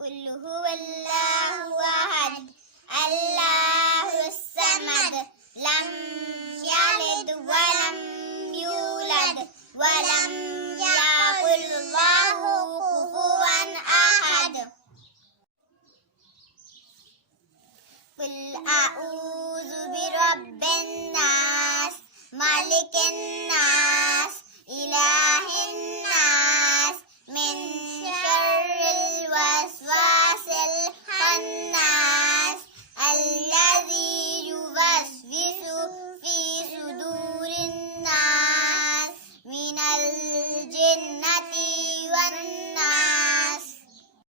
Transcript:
قل هو الله أحد الله الصمد لم يلد ولم يولد ولم يكن له كفوا أحد قل أعوذ برب الناس ملك الناس